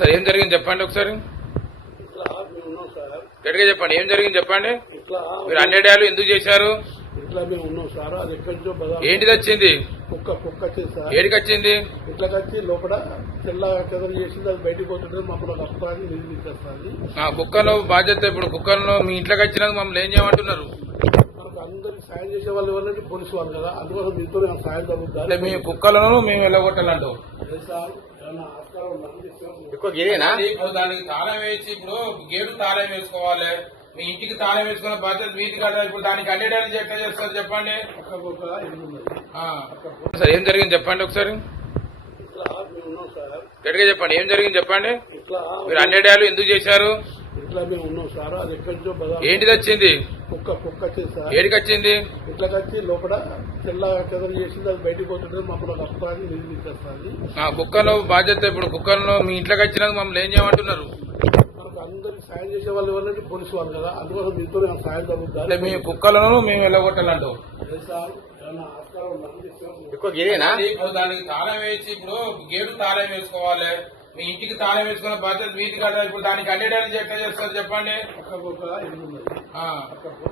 Sir ఏం జరిగింది చెప్పండి ఒకసారి ఇట్లా మేము ఉన్నాం సార్. గట్టిగా చెప్పండి ఏం జరిగింది చెప్పండి. ఇట్లా మీరు అన్నేడాలు ఎందుకు చేశారు? ఇట్లా మేము ఉన్నాం సార్. అది ఎక్కడి నుంచో బజార్ ఏంటిది వచ్చింది? కుక్క వచ్చింది సార్. ఏడికి వచ్చింది? ఇట్లా వచ్చి లోపల తెల్ల చెదలు చేసింది. అది బయటకు పోతుంటే మమ్మల్ని వస్తాన్ని నిర్మించేస్తుంది. కుక్కను బాధ్యత ఇప్పుడు కుక్కను మీ ఇంట్లోకి వచ్చినందుకు మమ్మల్ని ఏం చేయమంటున్నారు? మనకు అందరికి సాయం చేసే వాళ్ళు ఎవరంటే పోలీసు వాళ్ళు కదా, అందుకోసం మీతో మేము సాయం అంటే జరుగుతుంది. మీ కుక్కలను మేము వెళ్ళగొట్టాలంటావు సార్ ఏమన్నా ఆస్కారం ఉందని ఇప్పుడు దానికి తాళం వేసి ఇప్పుడు గేటు తాళం వేసుకోవాలి. మీ ఇంటికి తాళం వేసుకునే బాధ్యత మీది కదా. ఇప్పుడు దానికి అన్నేడాలు ఎట్లా చేస్తారు చెప్పండి. పక్క ఇల్లు ఉన్నది. సార్ ఏం జరిగింది చెప్పండి ఒకసారి ఇట్లా మేము ఉన్నాం సార్. గట్టిగా చెప్పండి ఏం జరిగింది చెప్పండి. ఇట్లా మీరు అన్నేడాలు ఎందుకు చేశారు? ఇట్లా మేము ఉన్నాం సార్. అది ఎక్కడి నుంచో బజార్ ఏంటిది వచ్చింది? కుక్క వచ్చింది సార్. ఏడికి వచ్చింది? ఇట్లా వచ్చి లోపల తెల్ల చెదలు చేసింది. అది బయటకు పోతుంటే మమ్మల్ని వస్తాన్ని నిర్మించేస్తుంది. కుక్కను బాధ్యత ఇప్పుడు కుక్కను మీ ఇంట్లోకి వచ్చినందుకు మమ్మల్ని ఏం చేయమంటున్నారు? మనకు అందరికి సాయం చేసే వాళ్ళు ఎవరంటే పోలీసు వాళ్ళు కదా, అందుకోసం మీతో మేము సాయం అంటే జరుగుతుంది. మీ కుక్కలను మేము వెళ్ళగొట్టాలంటావు సార్ ఏమన్నా ఆస్కారం ఉందని ఇప్పుడు దానికి తాళం వేసి ఇప్పుడు గేటు తాళం వేసుకోవాలి. మీ ఇంటికి తాళం వేసుకునే బాధ్యత మీది కదా. ఇప్పుడు దానికి అన్నేడాలు ఎట్లా చేస్తారు చెప్పండి. పక్క ఇల్లు ఉన్నది.